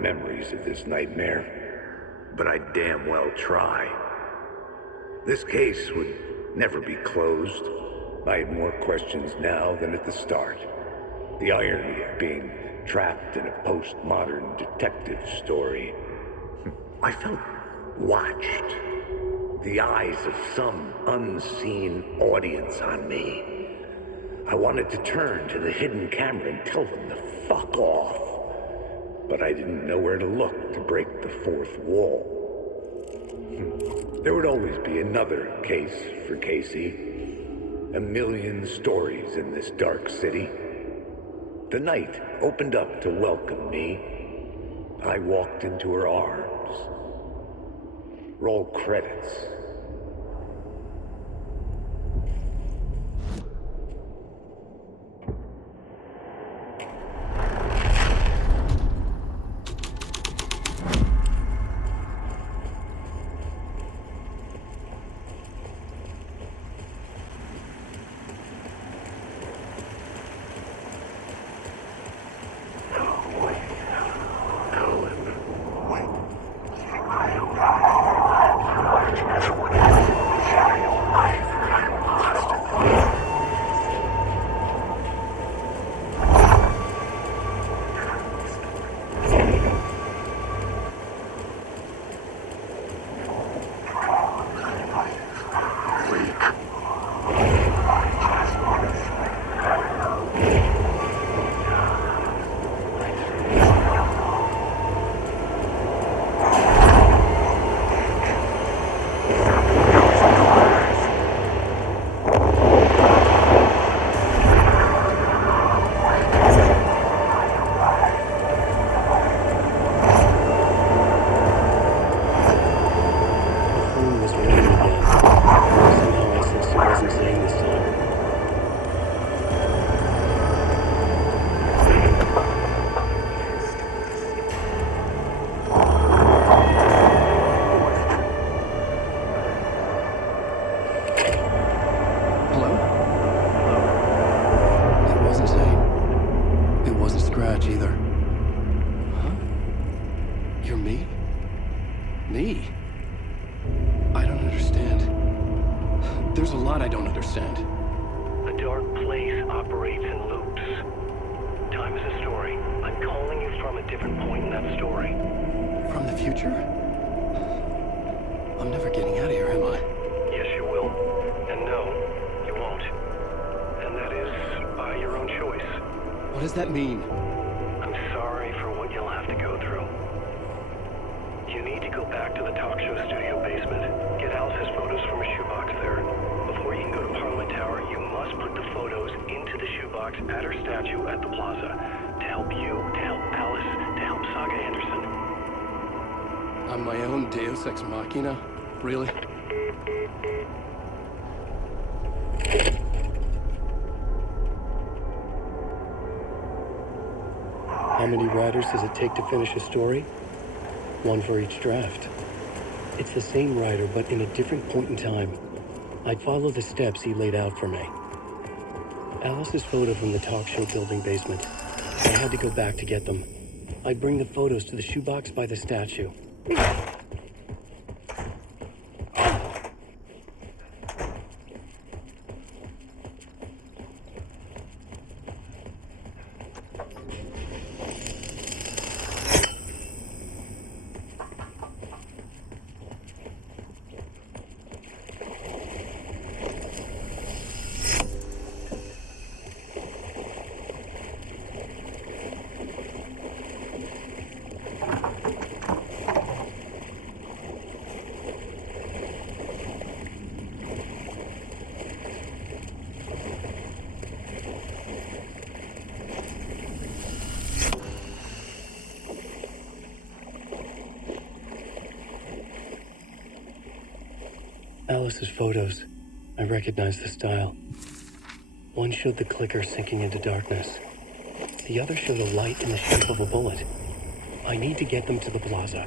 memories of this nightmare, but I damn well try. This case would never be closed. I had more questions now than at the start. The irony of being trapped in a postmodern detective story. I felt watched. The eyes of some unseen audience on me. I wanted to turn to the hidden camera and tell them to fuck off. But I didn't know where to look to break the fourth wall. There would always be another case for Casey. A million stories in this dark city. The night opened up to welcome me. I walked into her arms. Roll credits. What does that mean? I'm sorry for what you'll have to go through. You need to go back to the talk show studio basement. Get Alice's photos from a shoebox there. Before you can go to Parliament Tower, you must put the photos into the shoebox at her statue at the plaza. To help you, to help Alice, to help Saga Anderson. I'm my own Deus Ex Machina? Really? How many writers does it take to finish a story? One for each draft. It's the same writer, but in a different point in time. I'd follow the steps he laid out for me. Alice's photo from the talk show building basement. I had to go back to get them. I'd bring the photos to the shoebox by the statue. Alice's photos. I recognized the style. One showed the clicker sinking into darkness. The other showed a light in the shape of a bullet. I need to get them to the plaza.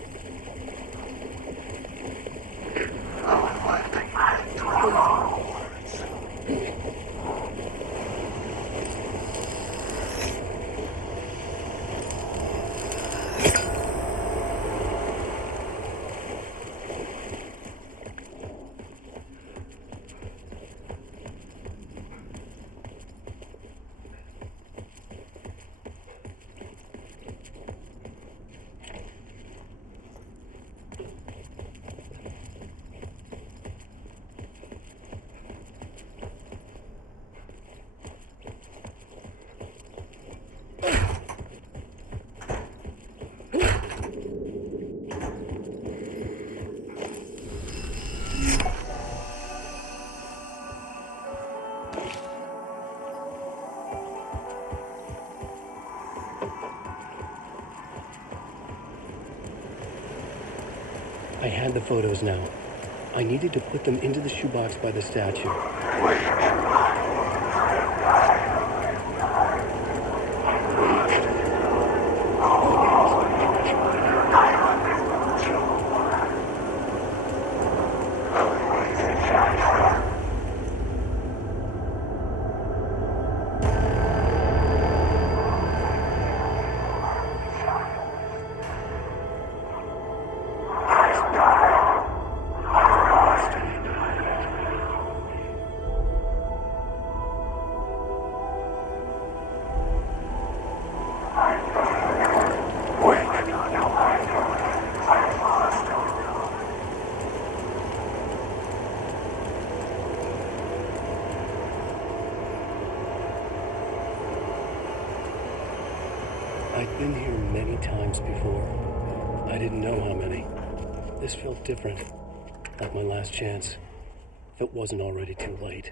I had the photos now. I needed to put them into the shoebox by the statue. I'd been here many times before. I didn't know how many. This felt different, like my last chance, if it wasn't already too late.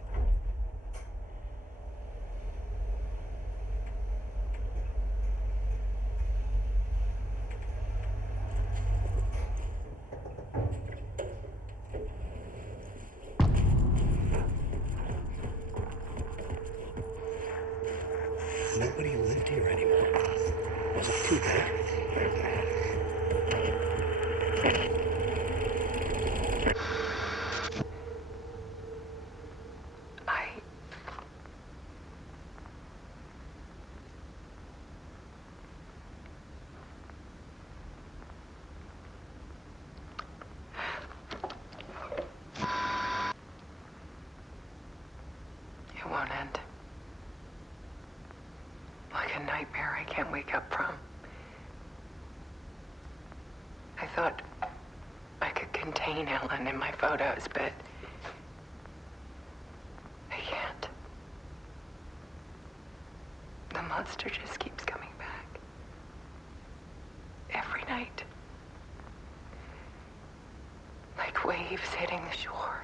Nobody lived here anymore. Was it too late? It won't end. Like a nightmare I can't wake up from. I thought I could contain Ellen in my photos, but I can't. The monster just keeps coming back. Every night. Like waves hitting the shore.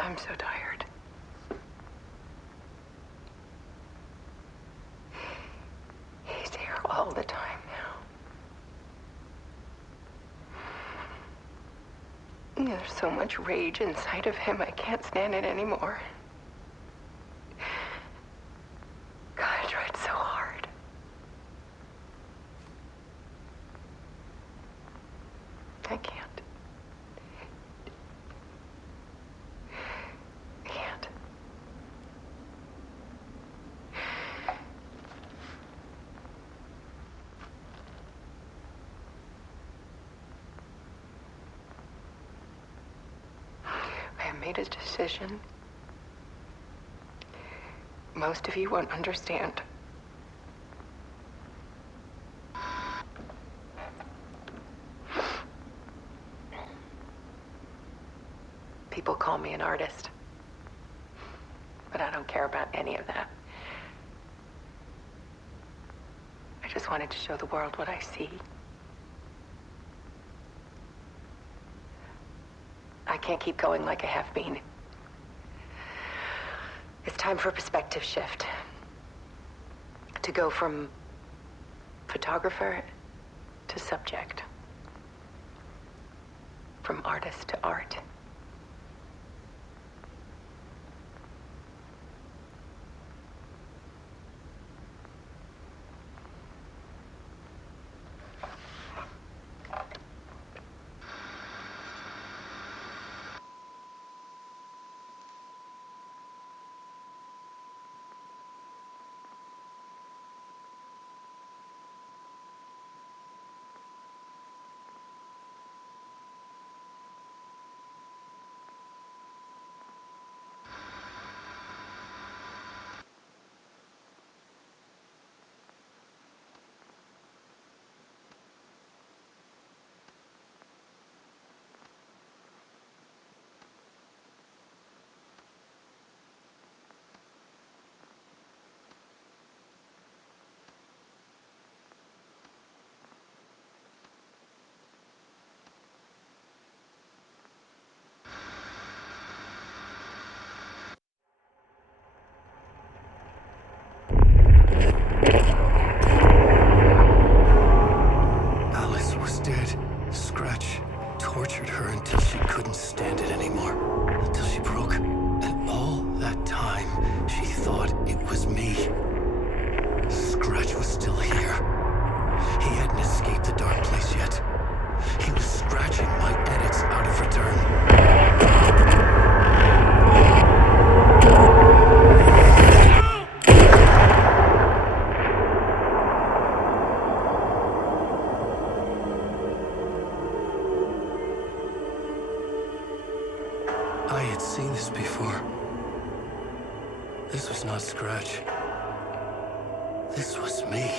I'm so tired. He's here all the time now. There's so much rage inside of him, I can't stand it anymore. God, I tried so hard. I can't. I made a decision. Most of you won't understand. People call me an artist, but I don't care about any of that. I just wanted to show the world what I see. I can't keep going like I have been. It's time for a perspective shift. To go from photographer to subject. From artist to art. this before. This was not Scratch. This was me.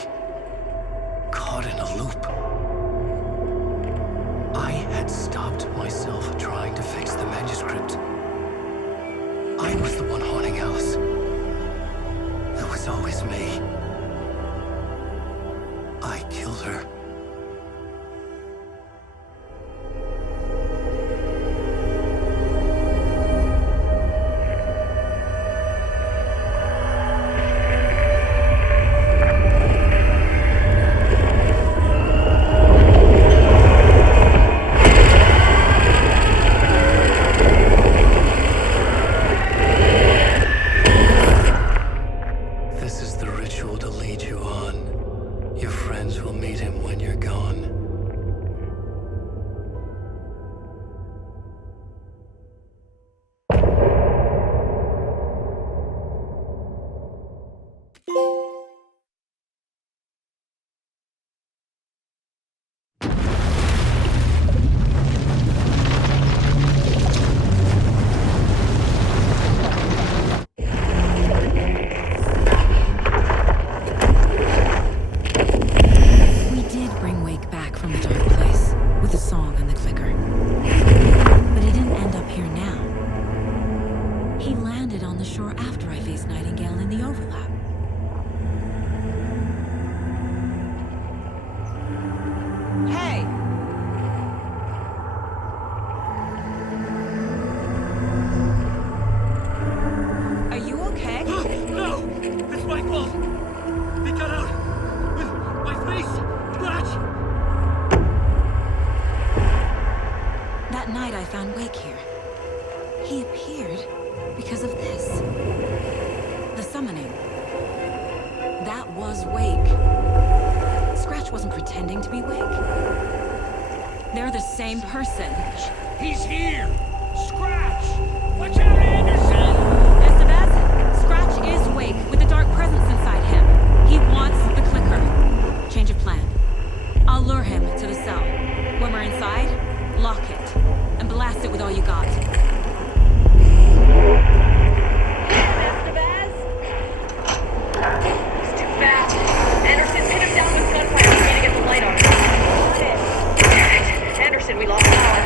Caught in a loop. I had stopped myself trying to fix the manuscript. I was the one haunting Alice. It was always me. I killed her. This is the ritual to lead you on. Your friends will meet him when you're gone. We did bring Wake back from the dark place with a song on the clicker. But he didn't end up here now. He landed on the shore after I faced Nightingale in the overlap. Hey! Are you okay? No! It's my fault! He got out! With my face! Scratch! That night I found Wake here. He appeared because of this. The summoning. That was Wake. Scratch wasn't pretending to be Wake. They're the same person. He's here! Scratch! Watch out, Anderson! Sssb, Scratch is Wake with a dark presence inside him. He wants the clicker. Change of plan. I'll lure him to the cell. When we're inside, lock it and blast it with all you got. He's too fast. Anderson, pin him down with gunfire. We need to get the light on. Damn it. Anderson, we lost power.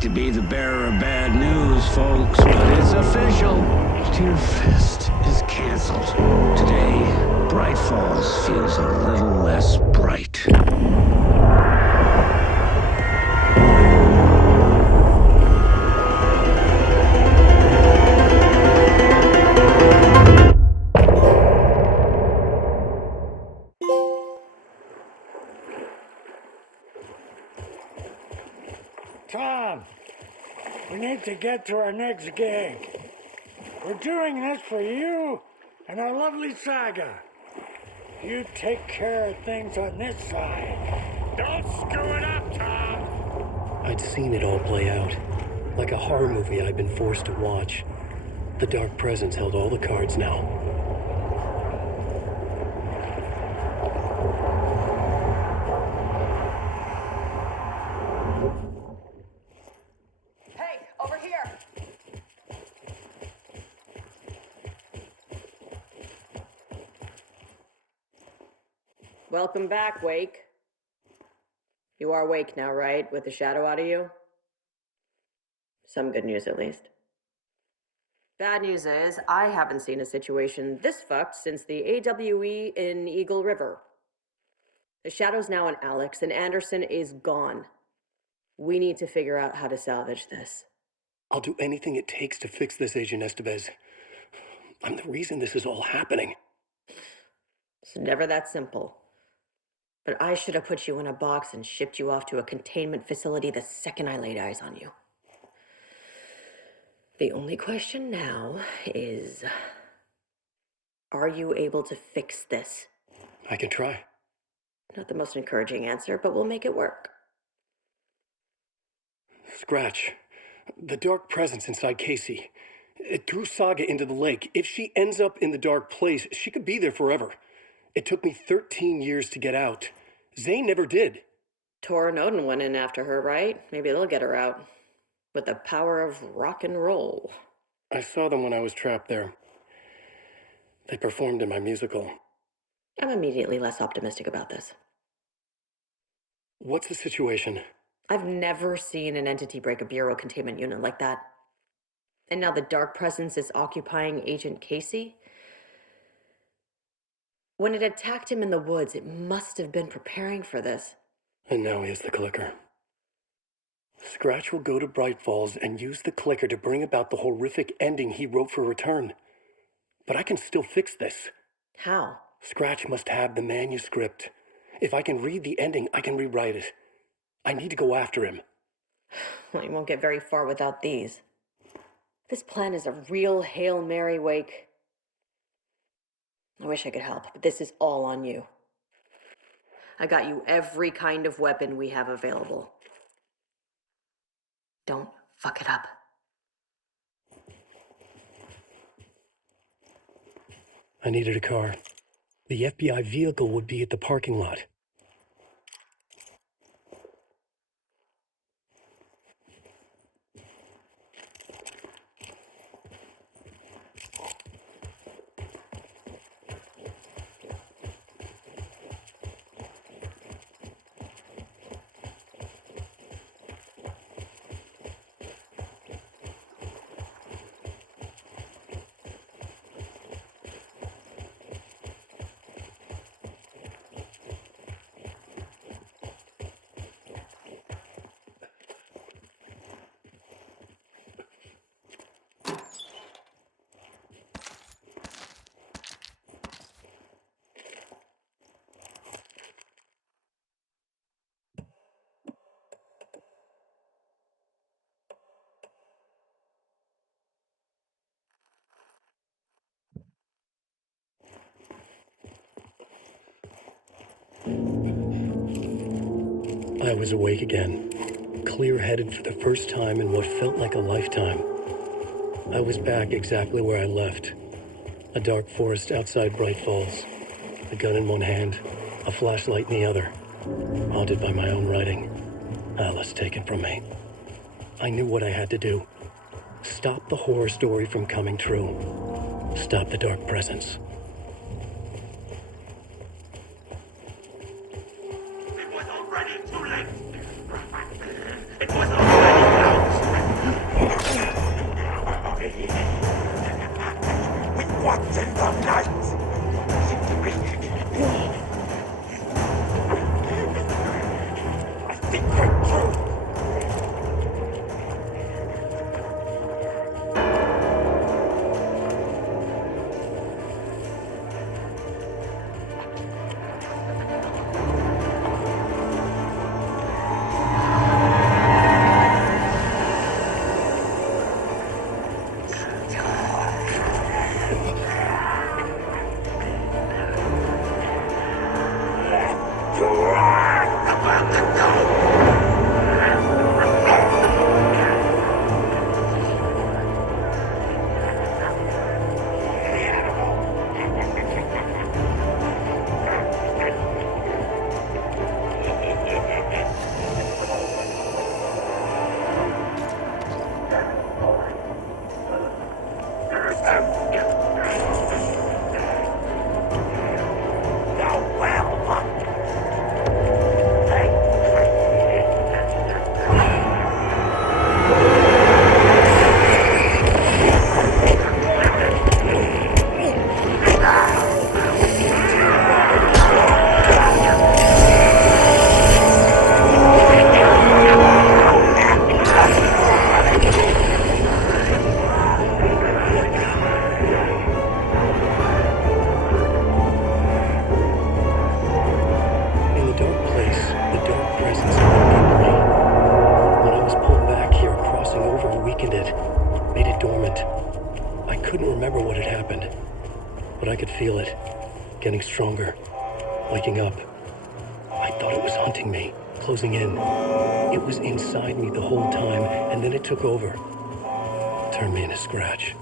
hate to be the bearer of bad news, folks, but it's official. Tear Fest is canceled. Today, Bright Falls feels a little less bright. Tom, we need to get to our next gig. We're doing this for you and our lovely saga. You take care of things on this side. Don't screw it up, Tom! I'd seen it all play out. Like a horror movie I'd been forced to watch. The Dark Presence held all the cards now. Hey, over here! Welcome back, Wake. You are Wake now, right? With the shadow out of you? Some good news, at least. Bad news is, I haven't seen a situation this fucked since the AWE in Eagle River. The shadow's now on Alex, and Anderson is gone. We need to figure out how to salvage this. I'll do anything it takes to fix this, Agent Estevez. I'm the reason this is all happening. It's never that simple. But I should have put you in a box and shipped you off to a containment facility the second I laid eyes on you. The only question now is, are you able to fix this? I can try. Not the most encouraging answer, but we'll make it work. Scratch. The Dark Presence inside Casey. It threw Saga into the lake. If she ends up in the dark place, she could be there forever. It took me 13 years to get out. Zane never did. Tor and Odin went in after her, right? Maybe they'll get her out. With the power of rock and roll. I saw them when I was trapped there. They performed in my musical. I'm immediately less optimistic about this. What's the situation? I've never seen an entity break a bureau containment unit like that. And now the Dark Presence is occupying Agent Casey? When it attacked him in the woods, it must have been preparing for this. And now he has the clicker. Scratch will go to Bright Falls and use the clicker to bring about the horrific ending he wrote for Return. But I can still fix this. How? Scratch must have the manuscript. If I can read the ending, I can rewrite it. I need to go after him. Well, you won't get very far without these. This plan is a real Hail Mary, Wake. I wish I could help, but this is all on you. I got you every kind of weapon we have available. Don't fuck it up. I needed a car. The FBI vehicle would be at the parking lot. I was awake again, clear-headed for the first time in what felt like a lifetime. I was back exactly where I left. A dark forest outside Bright Falls. A gun in one hand, a flashlight in the other. Haunted by my own writing. Alice taken from me. I knew what I had to do. Stop the horror story from coming true. Stop the Dark Presence. It was already too late. It was already out. secret truth. Feel it, getting stronger, waking up. I thought it was hunting me, closing in. It was inside me the whole time, and then it took over. Turned me into scratch.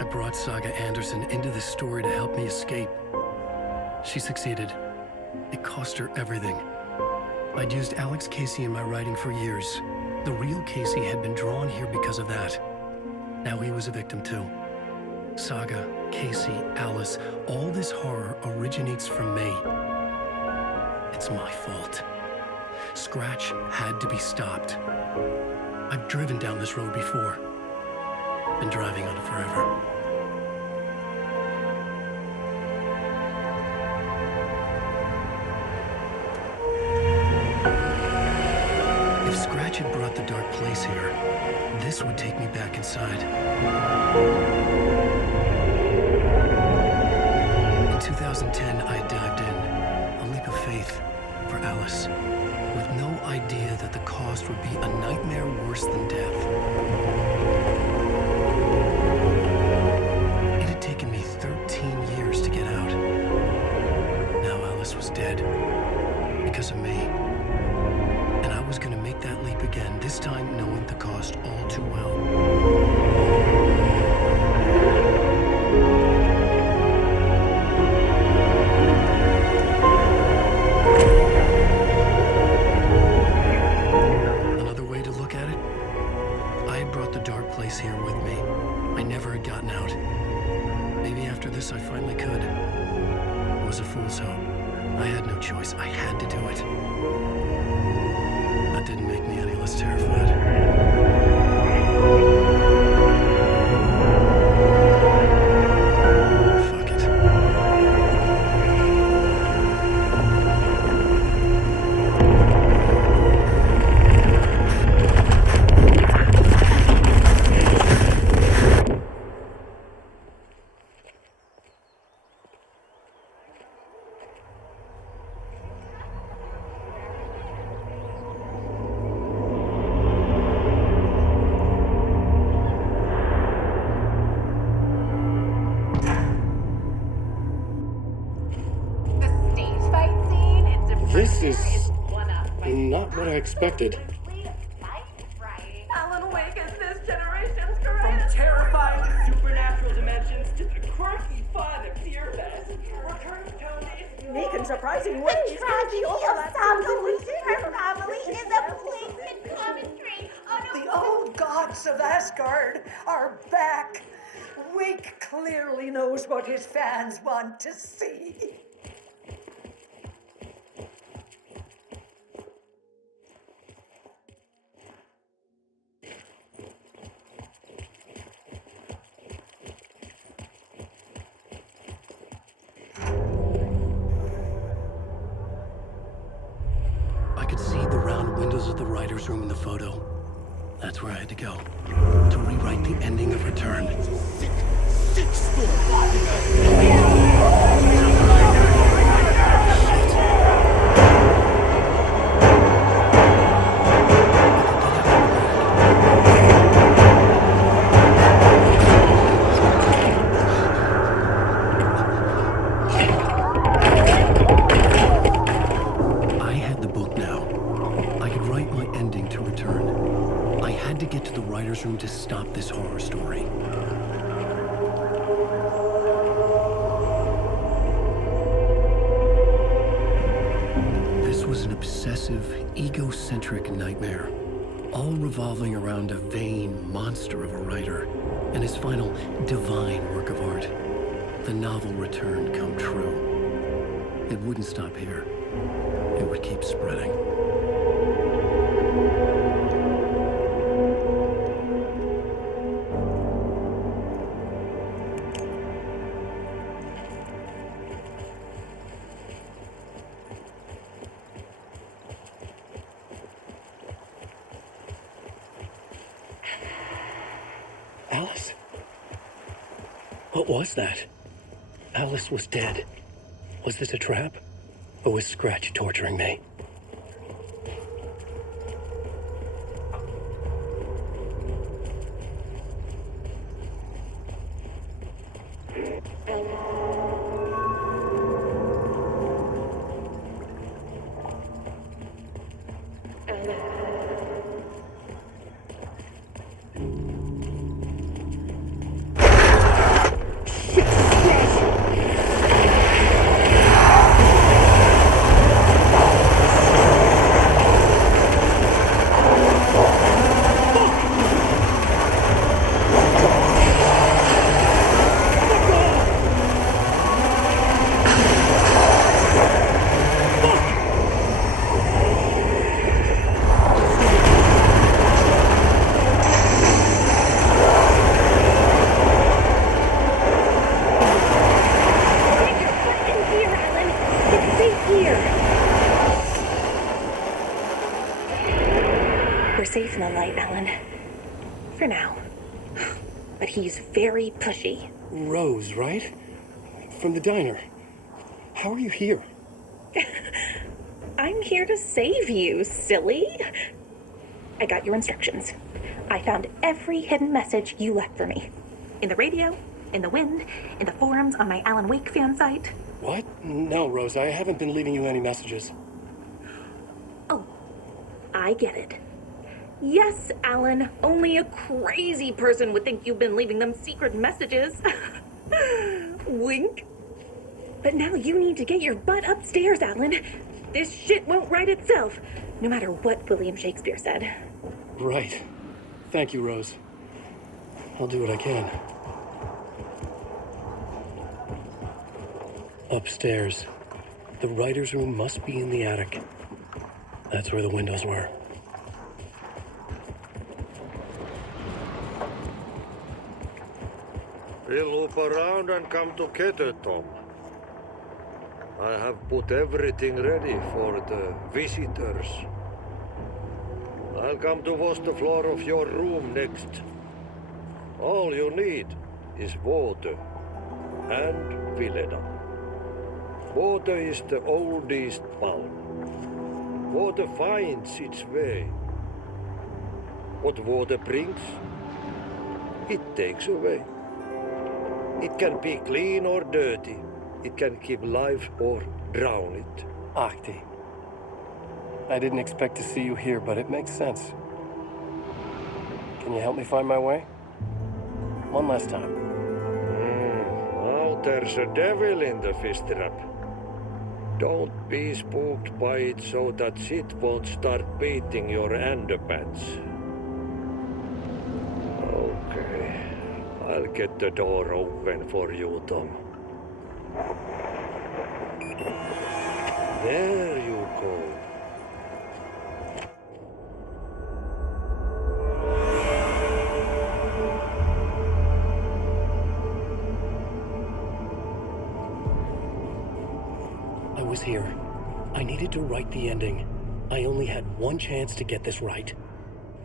I brought Saga Anderson into this story to help me escape. She succeeded. It cost her everything. I'd used Alex Casey in my writing for years. The real Casey had been drawn here because of that. Now he was a victim too. Saga, Casey, Alice, all this horror originates from me. It's my fault. Scratch had to be stopped. I've driven down this road before. Been driving on it forever. If Scratch had brought the dark place here, this would take me back inside. In 2010, I dived in, a leap of faith for Alice, with no idea that the cost would be a nightmare worse than death. It had taken me 13 years to get out. Now Alice was dead, because of me. And I was going to make that leap again, this time knowing the cost all too well. Another way to look at it, I had brought the dark place here with me. I never had gotten out. Maybe after this I finally could. It was a fool's hope. I had no choice. I had to do it. That didn't make me any less terrified. Fuck it. This is not what I expected. Alan Wake is this generation's From greatest. terrifying supernatural dimensions to the quirky fun of Tear Fest, Return to its Unique and surprising ways. The tragedy of Sssb losing her family is a blatant commentary on The old gods of Asgard are back. Wake clearly knows what his fans want to see. I could see the round windows of the writer's room in the photo. That's where I had to go. To rewrite the ending of Return. I had the book now. I could write my ending to Return. I had to get to the writer's room to stop this horror story. This was an obsessive, egocentric nightmare, all revolving around a vain monster of a writer and his final divine work of art, the novel Return come true. It wouldn't stop here. It would keep spreading. Alice? What was that? Alice was dead. Was this a trap? Or was Scratch torturing me? We're safe in the light, Alan. For now. But he's very pushy. Rose, right? From the diner. How are you here? I'm here to save you, silly. I got your instructions. I found every hidden message you left for me. In the radio, in the wind, in the forums on my Alan Wake fan site. What? No, Rose, I haven't been leaving you any messages. Oh, I get it. Yes, Alan, only a crazy person would think you've been leaving them secret messages. Wink. But now you need to get your butt upstairs, Alan. This shit won't right itself, no matter what William Shakespeare said. Right. Thank you, Rose. I'll do what I can. Upstairs. The writer's room must be in the attic. That's where the windows were. We'll loop around and come together, Tom. I have put everything ready for the visitors. I'll come to wash the floor of your room next. All you need is water and Vileda. Water is the oldest bulb. Water finds its way. What water brings, it takes away. It can be clean or dirty. It can keep life or drown it. Ahti, I didn't expect to see you here, but it makes sense. Can you help me find my way? One last time. Now there's a devil in the fish trap. Don't be spooked by it so that shit won't start beating your underpants. Okay, I'll get the door open for you, Tom. There you go. I was here. I needed to write the ending. I only had one chance to get this right.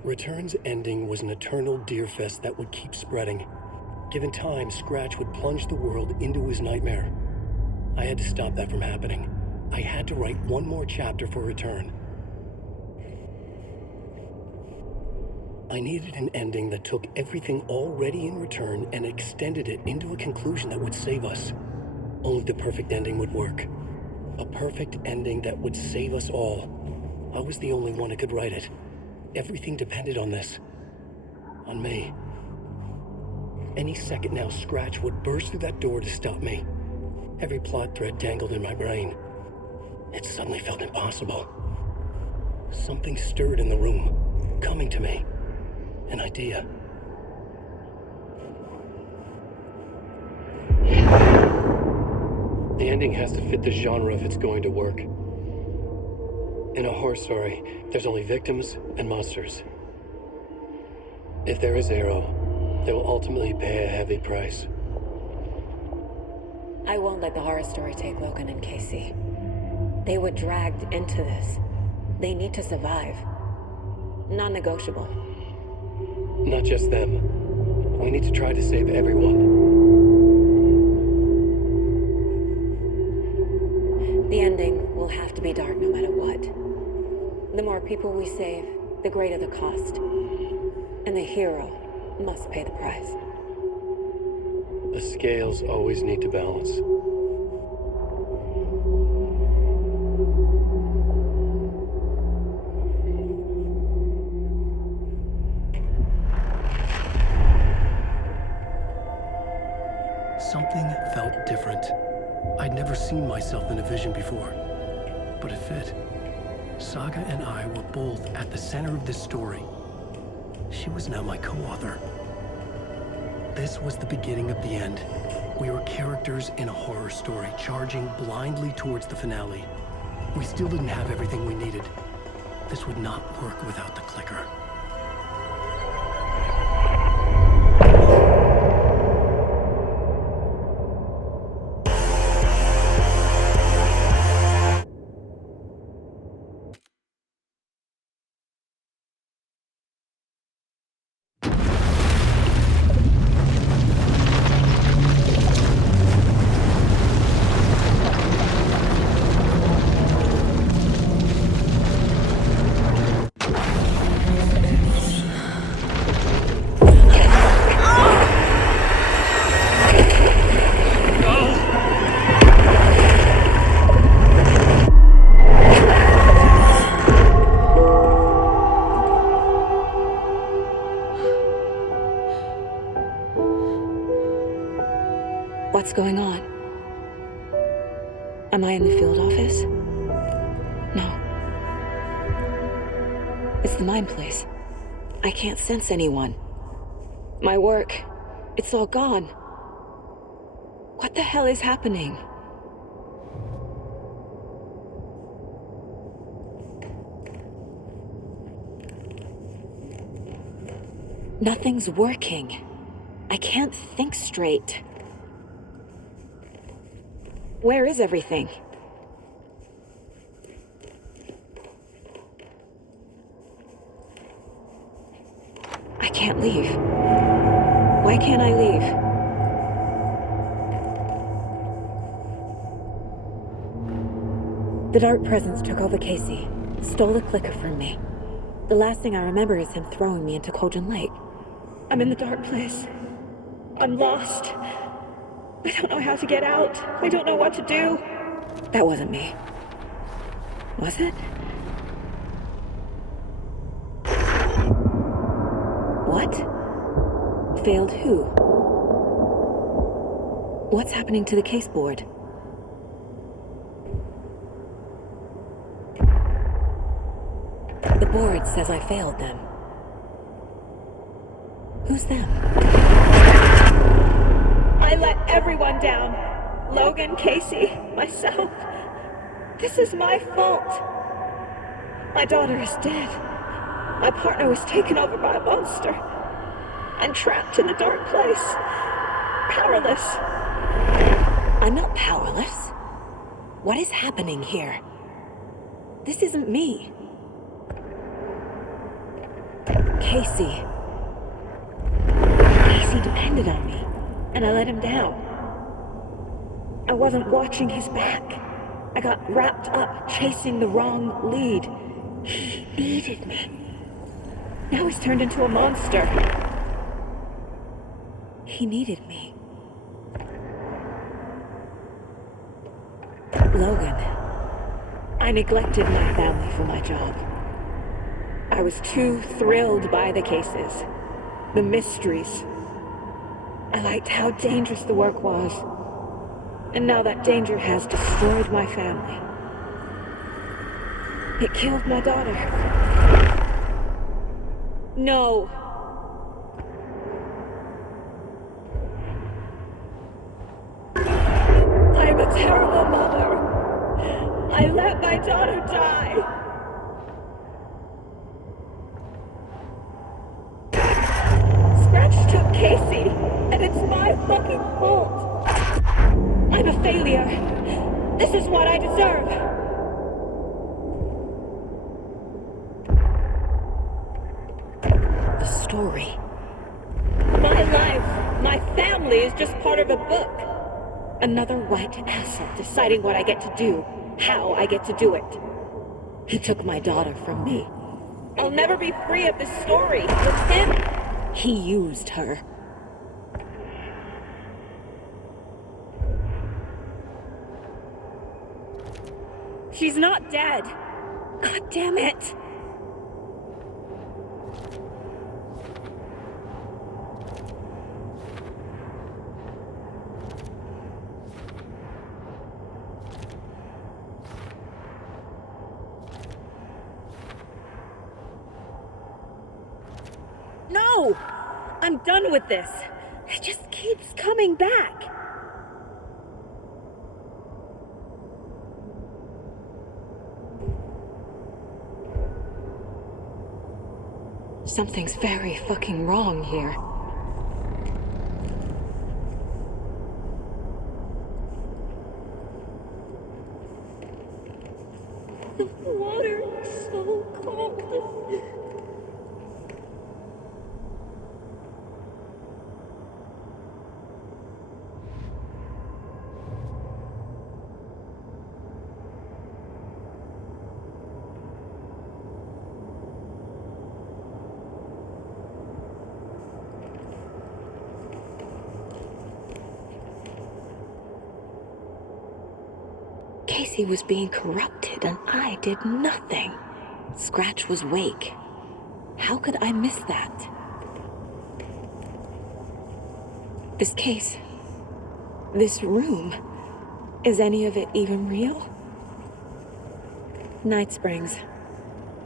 Return's ending was an eternal deer fest that would keep spreading. Given time, Scratch would plunge the world into his nightmare. I had to stop that from happening. I had to write one more chapter for Return. I needed an ending that took everything already in Return and extended it into a conclusion that would save us. Only the perfect ending would work. A perfect ending that would save us all. I was the only one who could write it. Everything depended on this. On me. Any second now, Scratch would burst through that door to stop me. Every plot thread dangled in my brain. It suddenly felt impossible. Something stirred in the room, coming to me. An idea. The ending has to fit the genre if it's going to work. In a horror story, there's only victims and monsters. If there is Arrow, they will ultimately pay a heavy price. I won't let the horror story take Logan and Casey. They were dragged into this. They need to survive. Non-negotiable. Not just them. We need to try to save everyone. The ending will have to be dark no matter what. The more people we save, the greater the cost. And the hero must pay the price. The scales always need to balance. Something felt different. I'd never seen myself in a vision before, but it fit. Saga and I were both at the center of this story. She was now my co-author. This was the beginning of the end. We were characters in a horror story, charging blindly towards the finale. We still didn't have everything we needed. This would not work without the clicker. What's going on? Am I in the field office? No. It's the mine place. I can't sense anyone. My work, it's all gone. What the hell is happening? Nothing's working. I can't think straight. Where is everything? I can't leave. Why can't I leave? The dark presence took over Casey, stole the clicker from me. The last thing I remember is him throwing me into Cauldron Lake. I'm in the dark place. I'm lost. I don't know how to get out. I don't know what to do. That wasn't me. Was it? What? Failed who? What's happening to the case board? The board says I failed them. Who's them? I let everyone down. Logan, Casey, myself. This is my fault. My daughter is dead. My partner was taken over by a monster. I'm trapped in a dark place. Powerless. I'm not powerless. What is happening here? This isn't me. Casey. Casey depended on me, and I let him down. I wasn't watching his back. I got wrapped up chasing the wrong lead. He needed me. Now he's turned into a monster. He needed me. Logan. I neglected my family for my job. I was too thrilled by the cases, the mysteries. I liked how dangerous the work was. And now that danger has destroyed my family. It killed my daughter. No. I'm a terrible mother. I let my daughter die. Scratch took Casey, and it's my fucking fault. I'm a failure. This is what I deserve. The story. My life, my family is just part of a book. Another white asset deciding what I get to do, how I get to do it. He took my daughter from me. I'll never be free of this story. With him, he used her. She's not dead. God damn it. No! I'm done with this. It just keeps coming back. Something's very fucking wrong here. The water is so cold. Casey was being corrupted, and I did nothing. Scratch was Wake. How could I miss that? This case, this room, is any of it even real? Night Springs.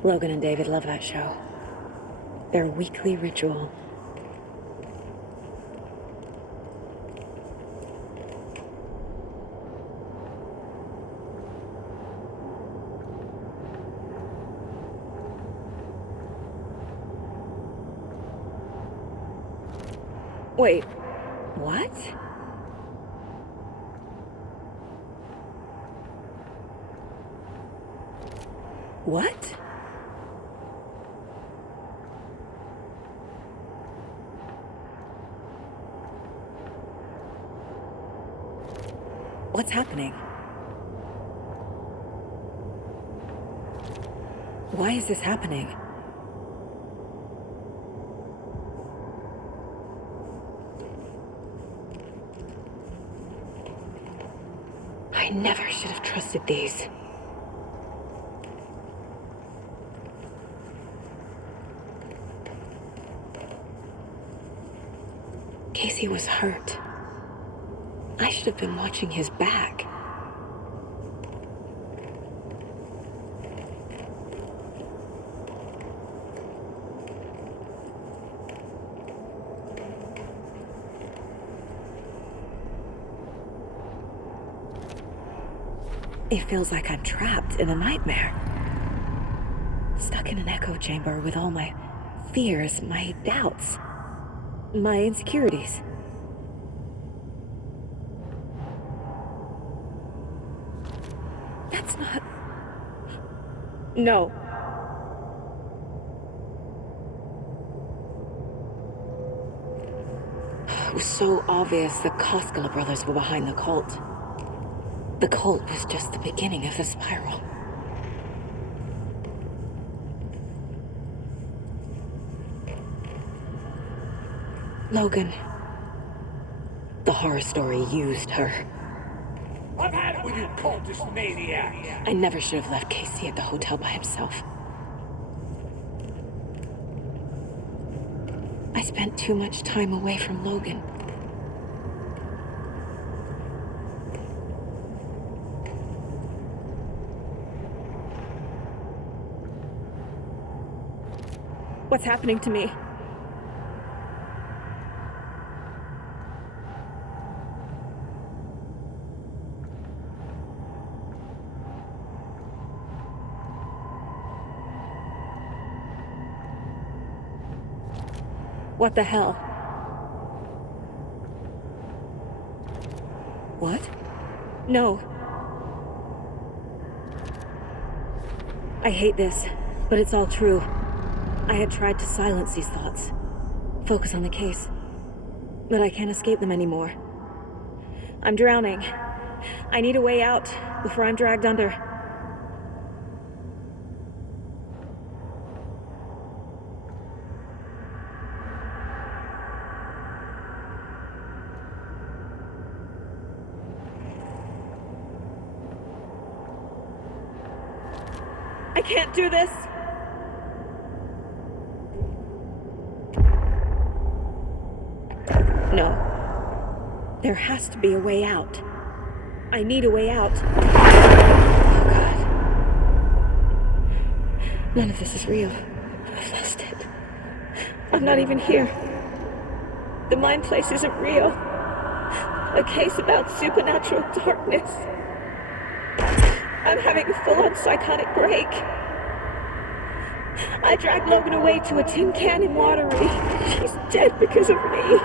Logan and David love that show. Their weekly ritual. Wait, what? What? What's happening? Why is this happening? I never should have trusted these. Casey was hurt. I should have been watching his back. It feels like I'm trapped in a nightmare. Stuck in an echo chamber with all my fears, my doubts, my insecurities. That's not... No. It was so obvious the Koskela brothers were behind the cult. The cult was just the beginning of the spiral. Logan. The horror story used her. I've had it with you cultist maniacs! I never should have left Casey at the hotel by himself. I spent too much time away from Logan. What's happening to me? What the hell? What? No. I hate this, but it's all true. I had tried to silence these thoughts, focus on the case, but I can't escape them anymore. I'm drowning. I need a way out before I'm dragged under. I can't do this! No. There has to be a way out. I need a way out. Oh, God. None of this is real. I've lost it. I'm not even here. The mind place isn't real. A case about supernatural darkness. I'm having a full-on psychotic break. I dragged Logan away to a tin can in Watery. She's dead because of me.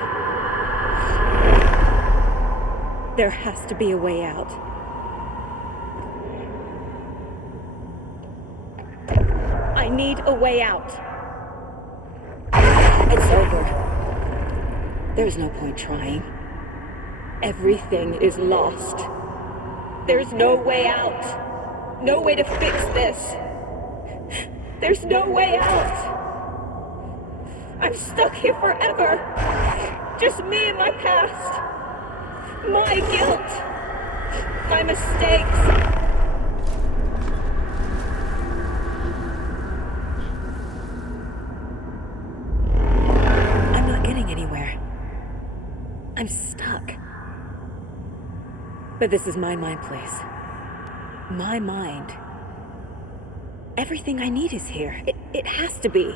There has to be a way out. I need a way out. It's over. There's no point trying. Everything is lost. There's no way out. No way to fix this. There's no way out. I'm stuck here forever. Just me and my past. My guilt. My mistakes. I'm not getting anywhere. I'm stuck. But this is my mind place. My mind. Everything I need is here. It has to be.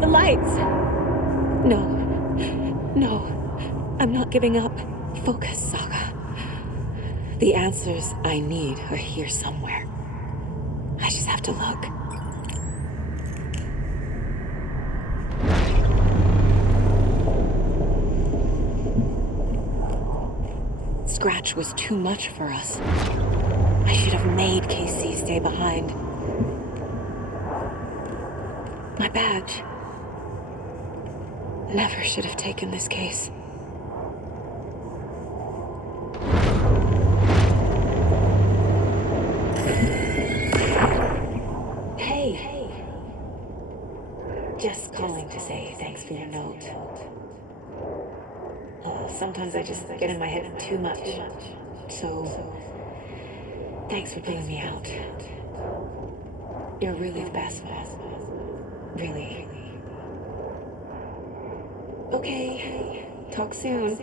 The lights! No. No. I'm not giving up. Focus, Saga. The answers I need are here somewhere. I just have to look. Scratch was too much for us. I should have made Casey stay behind. My badge. Never should have taken this case. Hey. Just calling to say thanks for your note. Sometimes I just get in my head too much. So, Thanks for pulling me out. You're really the best, Boss. Really. Okay, talk soon.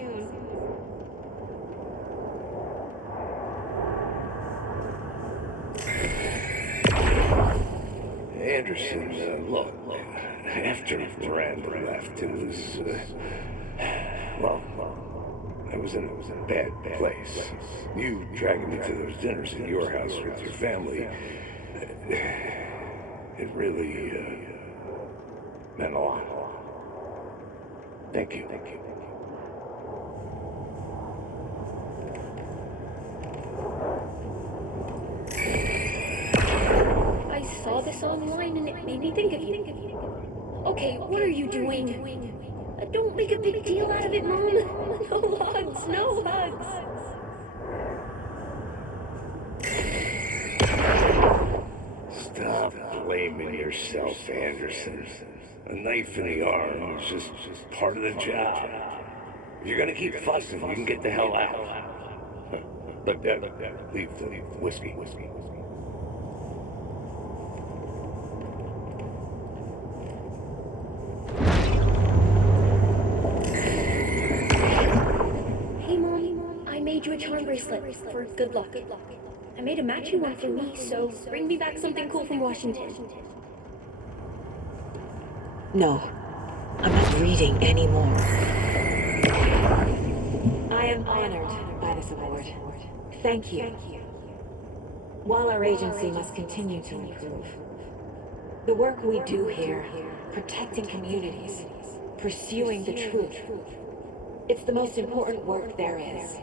Anderson, look, after Miranda left, it was, well, I was in a bad place. You dragging me to those dinners at your house with your family, it really, meant a lot. Thank you. I saw this online and it made me think of you. Okay, what are you doing? Don't make a big deal out of it, Mom. No hugs, no hugs. Stop blaming yourself, Anderson. A knife in the arm is just part of the job. If you're gonna keep fussing, you can get the hell out. Look, leave the whiskey. Hey, Mom, I made you a charm bracelet for good luck. I made a matching one for me, so bring me back something cool from Washington. No, I'm not reading anymore. I am honored by this award. Thank you. While our agency must continue to improve, the work we do here, protecting communities, pursuing the truth, it's the most important work there is.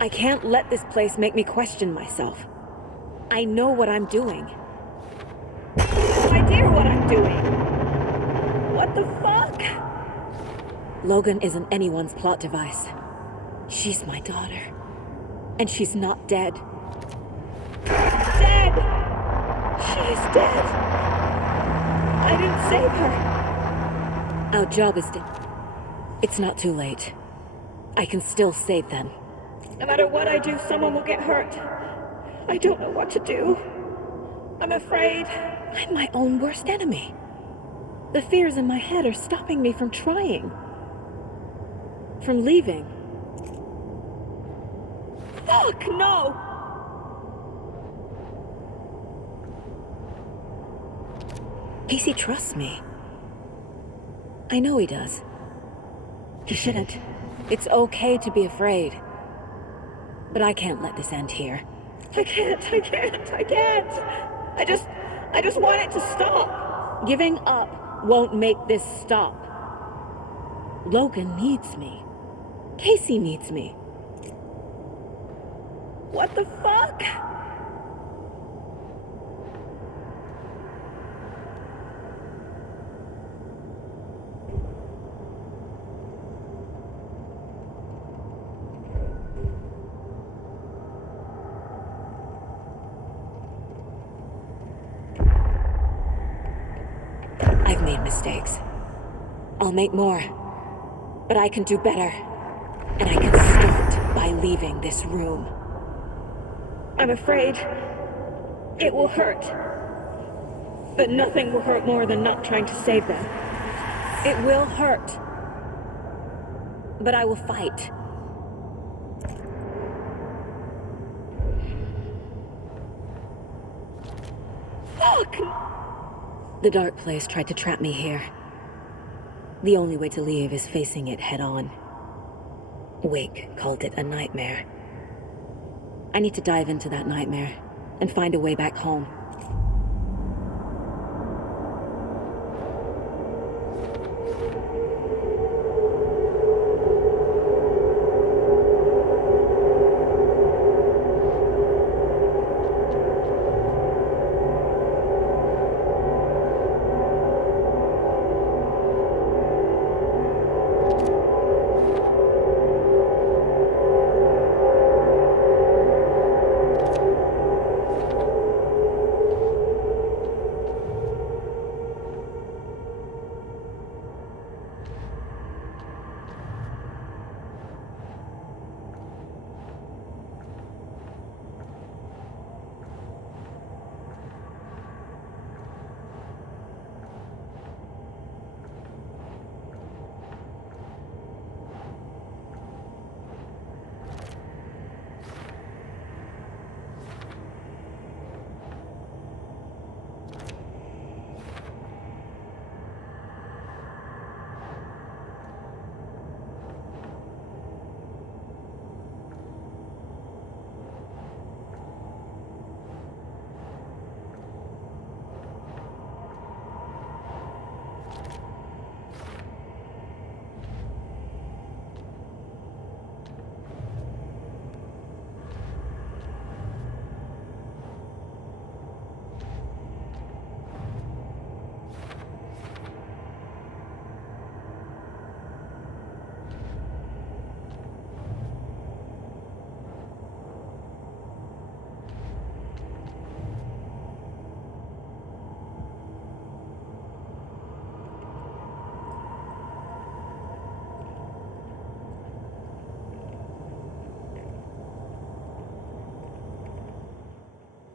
I can't let this place make me question myself. I know what I'm doing. No idea what I'm doing. What the fuck? Logan isn't anyone's plot device. She's my daughter. And she's not dead. Dead! She's dead! I didn't save her. Our job is done. It's not too late. I can still save them. No matter what I do, someone will get hurt. I don't know what to do. I'm afraid. I'm my own worst enemy. The fears in my head are stopping me from trying. From leaving. Fuck, no! Casey trusts me. I know he does. He shouldn't. It's okay to be afraid. But I can't let this end here. I can't. I just want it to stop. Giving up won't make this stop. Logan needs me. Casey needs me. What the fuck? I've made mistakes. I'll make more. But I can do better. And I can start by leaving this room. I'm afraid it will hurt. But nothing will hurt more than not trying to save them. It will hurt. But I will fight. Fuck! The dark place tried to trap me here. The only way to leave is facing it head on. Wake called it a nightmare. I need to dive into that nightmare and find a way back home.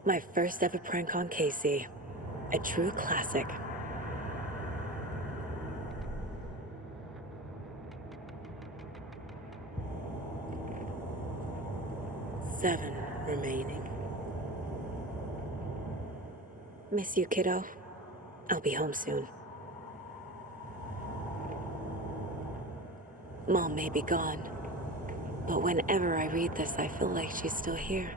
My first ever prank on Casey. A true classic. Seven remaining. Miss you, kiddo. I'll be home soon. Mom may be gone, but whenever I read this, I feel like she's still here.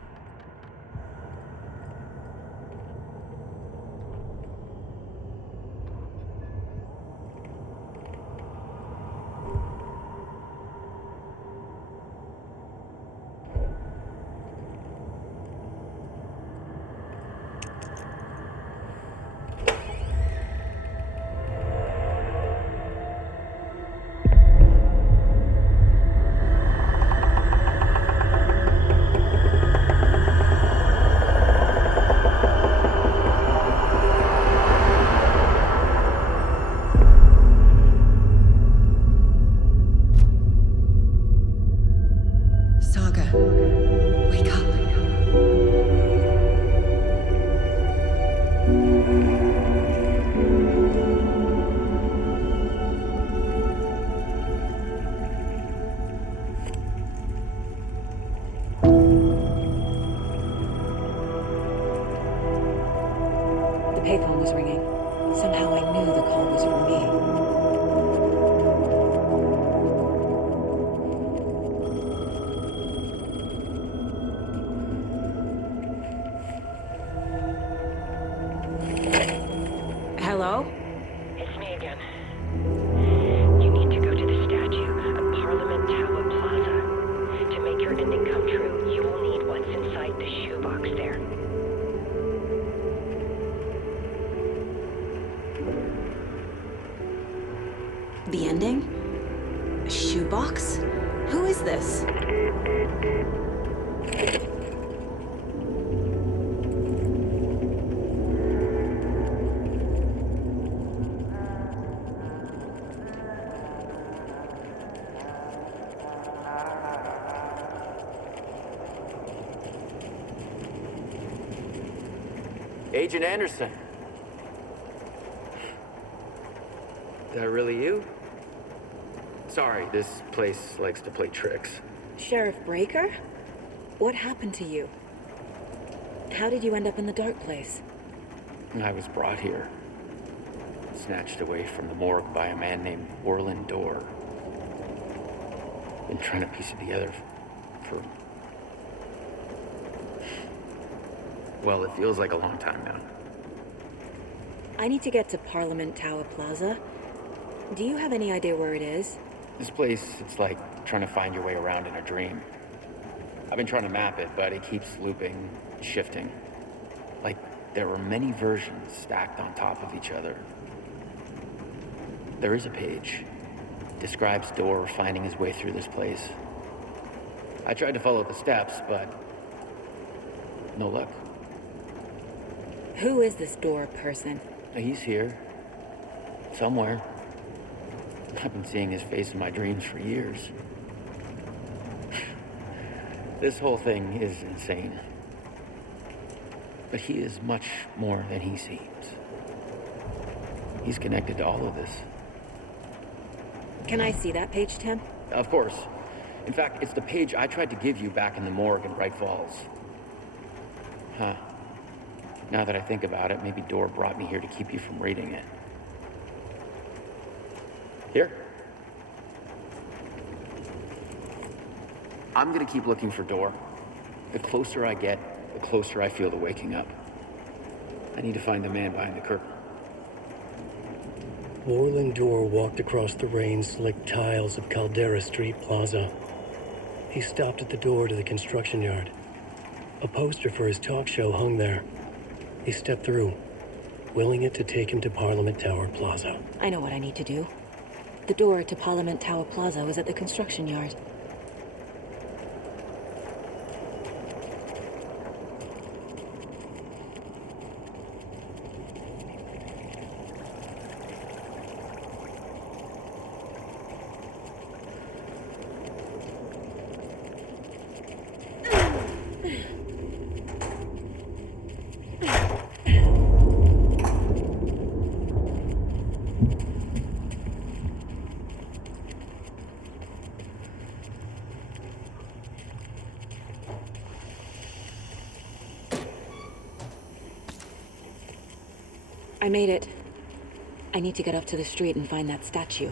Saga, wake up. The payphone was ringing. Somehow I knew the call was for me. Hello? It's me again. You need to go to the statue of Parliament Tower Plaza. To make your ending come true, you will need what's inside the shoebox there. The ending? A shoebox? Who is this? Agent Anderson. Is that really you? Sorry, this place likes to play tricks. Sheriff Breaker? What happened to you? How did you end up in the dark place? I was brought here. Snatched away from the morgue by a man named Orland Dorr. Been trying to piece it together for... Well, it feels like a long time now. I need to get to Parliament Tower Plaza. Do you have any idea where it is? This place, it's like trying to find your way around in a dream. I've been trying to map it, but it keeps looping, shifting. Like there are many versions stacked on top of each other. There is a page. Describes Dorr finding his way through this place. I tried to follow the steps, but no luck. Who is this Dorr person? He's here. Somewhere. I've been seeing his face in my dreams for years. This whole thing is insane. But he is much more than he seems. He's connected to all of this. Can I see that page, Tim? Of course. In fact, it's the page I tried to give you back in the morgue in Bright Falls. Huh. Now that I think about it, maybe Dorr brought me here to keep you from reading it. Here. I'm gonna keep looking for Dorr. The closer I get, the closer I feel to waking up. I need to find the man behind the curtain. Orland Dorr walked across the rain-slicked tiles of Caldera Street Plaza. He stopped at the door to the construction yard. A poster for his talk show hung there. He stepped through, willing it to take him to Parliament Tower Plaza. I know what I need to do. The door to Parliament Tower Plaza was at the construction yard. I made it. I need to get up to the street and find that statue.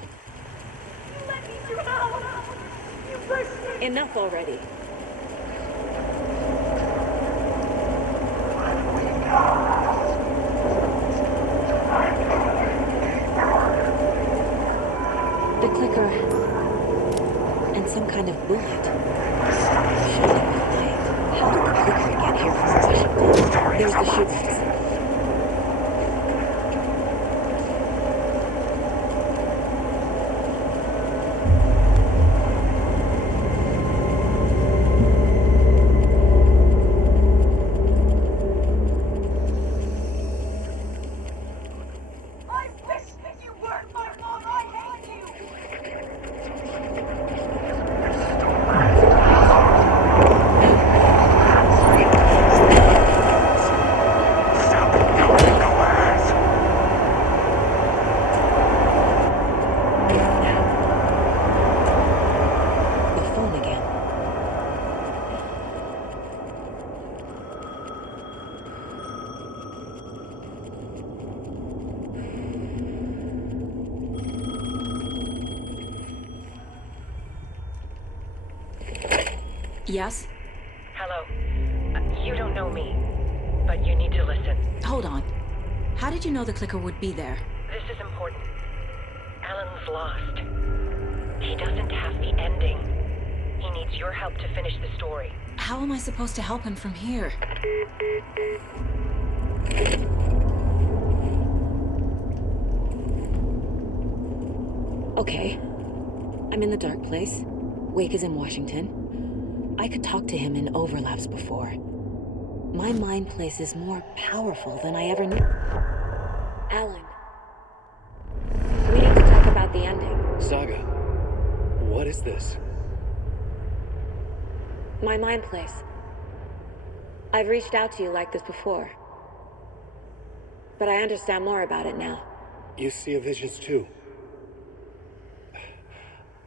Let me drown! You pushed me! Enough already. The clicker. And some kind of bullet. Shining with light. How did the clicker get here from Washington? There's the shoebox. Yes? Hello. You don't know me, but you need to listen. Hold on. How did you know the clicker would be there? This is important. Alan's lost. He doesn't have the ending. He needs your help to finish the story. How am I supposed to help him from here? Okay. I'm in the dark place. Wake is in Washington. I could talk to him in overlaps before. My mind place is more powerful than I ever knew. Alan. We need to talk about the ending. Saga, what is this? My mind place. I've reached out to you like this before. But I understand more about it now. You see visions too.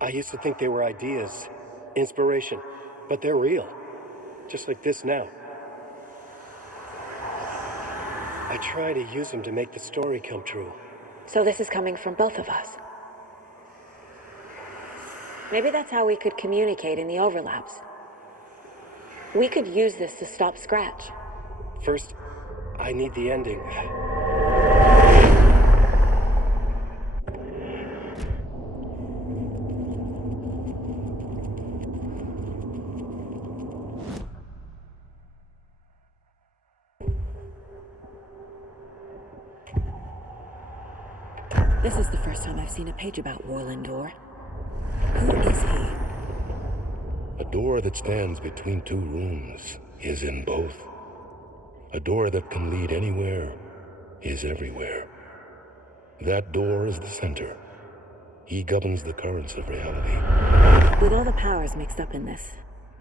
I used to think they were ideas, inspiration, but they're real. Just like this now. I try to use them to make the story come true. So this is coming from both of us. Maybe that's how we could communicate in the overlaps. We could use this to stop Scratch. First, I need the ending. This is the first time I've seen a page about Warland Door. Who is he? A door that stands between two rooms is in both. A door that can lead anywhere is everywhere. That door is the center. He governs the currents of reality. With all the powers mixed up in this,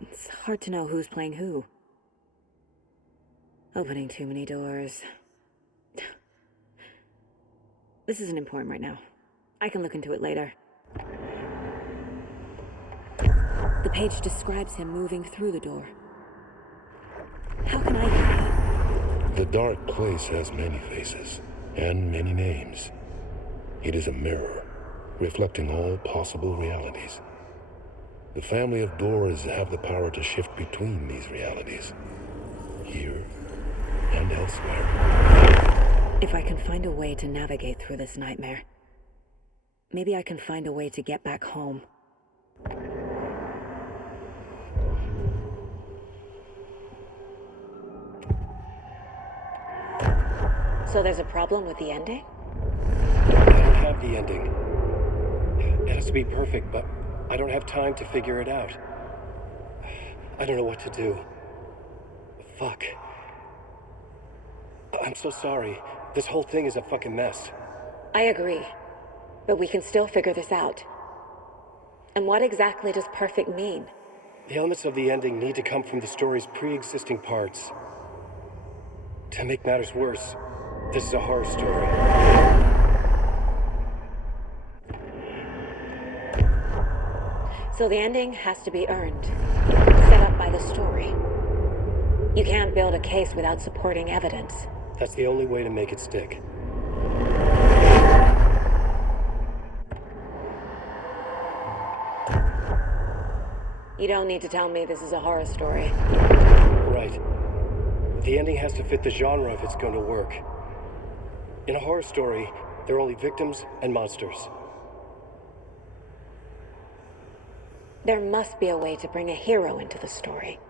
it's hard to know who's playing who. Opening too many doors. This isn't important right now. I can look into it later. The page describes him moving through the door. How can I get that? The dark place has many faces and many names. It is a mirror, reflecting all possible realities. The family of doors have the power to shift between these realities, here and elsewhere. If I can find a way to navigate through this nightmare, maybe I can find a way to get back home. So there's a problem with the ending? I don't have the ending. It has to be perfect, but I don't have time to figure it out. I don't know what to do. Fuck. I'm so sorry. This whole thing is a fucking mess. I agree. But we can still figure this out. And what exactly does perfect mean? The elements of the ending need to come from the story's pre-existing parts. To make matters worse, this is a horror story. So the ending has to be earned, set up by the story. You can't build a case without supporting evidence. That's the only way to make it stick. You don't need to tell me this is a horror story. Right. The ending has to fit the genre if it's going to work. In a horror story, there are only victims and monsters. There must be a way to bring a hero into the story.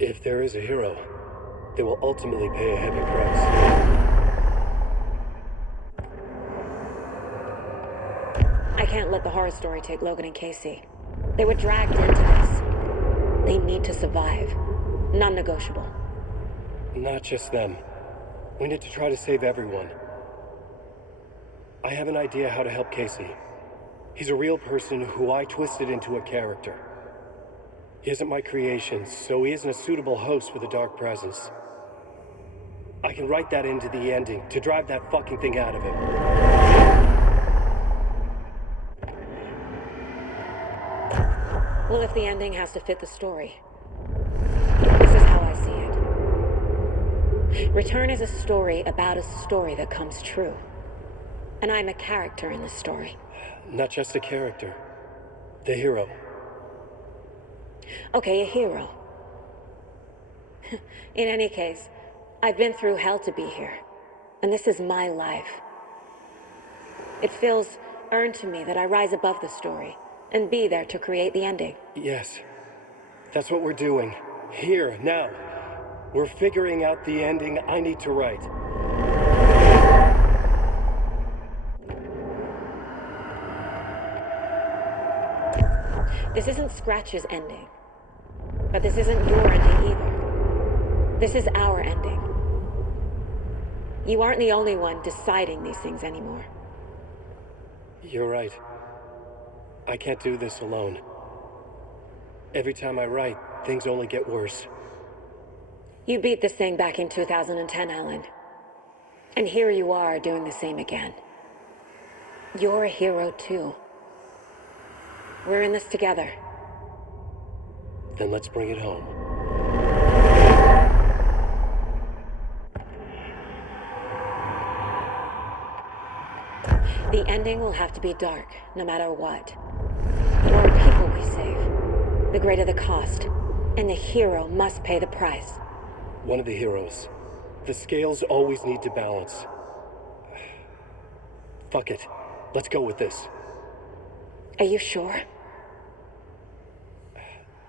If there is a hero, they will ultimately pay a heavy price. I can't let the horror story take Logan and Casey. They were dragged into this. They need to survive. Non-negotiable. Not just them. We need to try to save everyone. I have an idea how to help Casey. He's a real person who I twisted into a character. He isn't my creation, so he isn't a suitable host with a dark presence. I can write that into the ending to drive that fucking thing out of him. Well, if the ending has to fit the story, this is how I see it. Return is a story about a story that comes true. And I'm a character in the story. Not just a character. The hero. Okay, a hero. In any case, I've been through hell to be here. And this is my life. It feels earned to me that I rise above the story and be there to create the ending. Yes. That's what we're doing. Here, now. We're figuring out the ending I need to write. This isn't Scratch's ending. But this isn't your ending either. This is our ending. You aren't the only one deciding these things anymore. You're right. I can't do this alone. Every time I write, things only get worse. You beat this thing back in 2010, Alan. And here you are doing the same again. You're a hero too. We're in this together. Then let's bring it home. The ending will have to be dark, no matter what. The more people we save, the greater the cost. And the hero must pay the price. One of the heroes. The scales always need to balance. Fuck it. Let's go with this. Are you sure?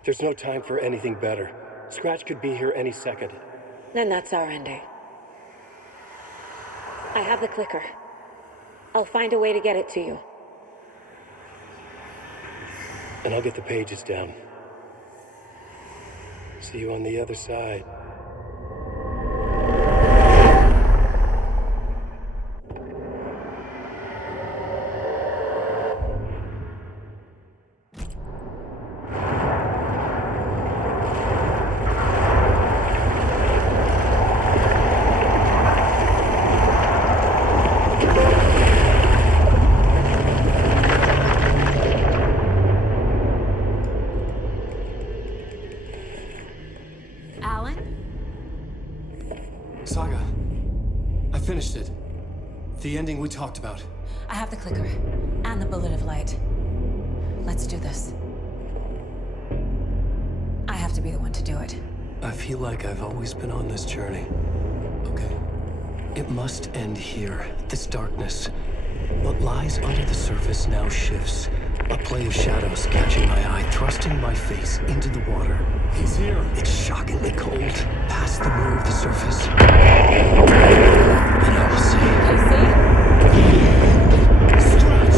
There's no time for anything better. Scratch could be here any second. Then that's our ending. I have the clicker. I'll find a way to get it to you. And I'll get the pages down. See you on the other side. Saga, I finished it. The ending we talked about. I have the clicker and the bullet of light. Let's do this. I have to be the one to do it. I feel like I've always been on this journey. Okay. It must end here, this darkness. What lies under the surface now shifts. A play of shadows catching my eye, thrusting my face into the water. He's here. It's shockingly cold, past the mirror of the surface. And I will say... Scratch!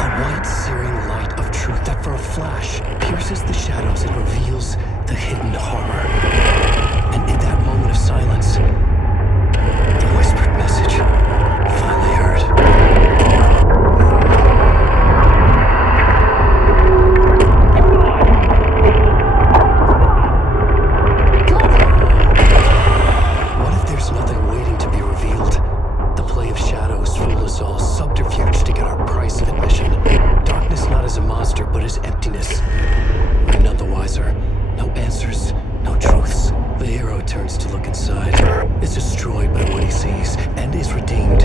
A white, searing light of truth that for a flash pierces the shadows and reveals the hidden horror. And in that moment of silence, the whispered message finally heard. What if there's nothing waiting to be revealed? The play of shadows fool us all, subterfuge to get our price of admission. Darkness not as a monster, but as emptiness. Where none the wiser. No answers, no truths. The hero turns to look inside, is destroyed by what he sees, and is redeemed.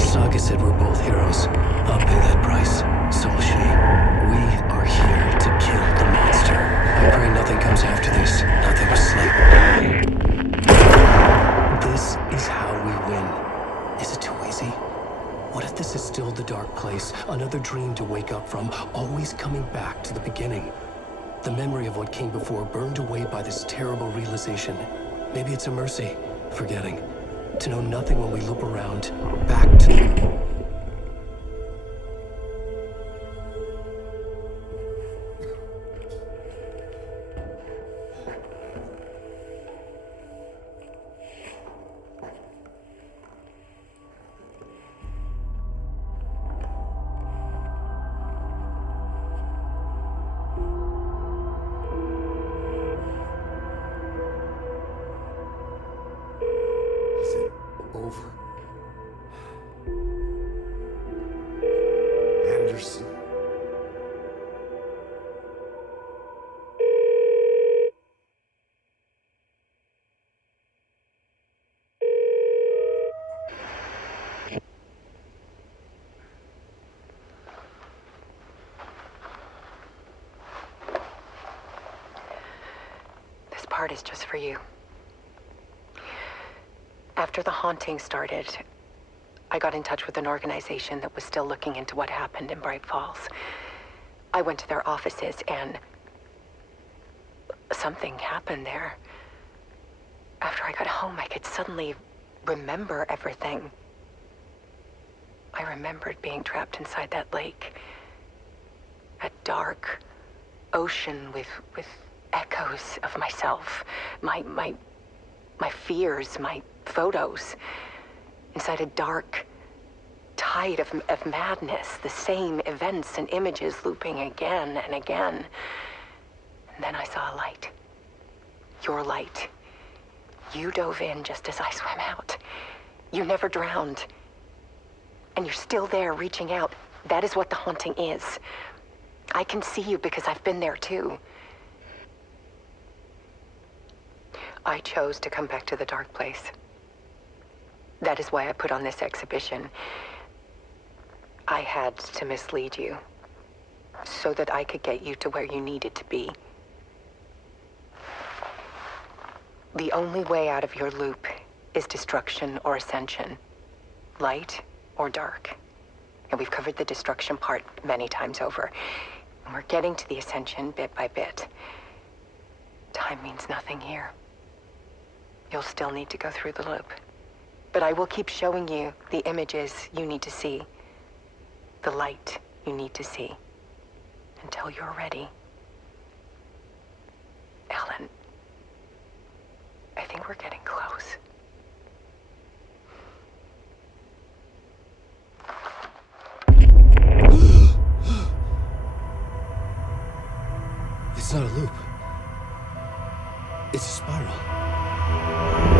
Saga said we're both heroes. I'll pay that price. So will she. We are here to kill the monster. I pray nothing comes after this. Nothing but sleep. This is how we win. Is it too easy? What if this is still the dark place? Another dream to wake up from, always coming back to the beginning. The memory of what came before burned away by this terrible realization. Maybe it's a mercy, forgetting. To know nothing when we loop around, back to... Over. Anderson. This part is just for you. After the haunting started, I got in touch with an organization that was still looking into what happened in Bright Falls. I went to their offices and something happened there. After I got home, I could suddenly remember everything. I remembered being trapped inside that lake. A dark ocean with echoes of myself. My fears, my photos. Inside a dark tide of madness. The same events and images looping again and again. And then I saw a light. Your light. You dove in just as I swam out. You never drowned. And you're still there reaching out. That is what the haunting is. I can see you because I've been there too. I chose to come back to the dark place. That is why I put on this exhibition. I had to mislead you so that I could get you to where you needed to be. The only way out of your loop is destruction or ascension, light or dark. And we've covered the destruction part many times over. And we're getting to the ascension bit by bit. Time means nothing here. You'll still need to go through the loop. But I will keep showing you the images you need to see, the light you need to see, until you're ready. Alan, I think we're getting close. It's not a loop. It's a spiral.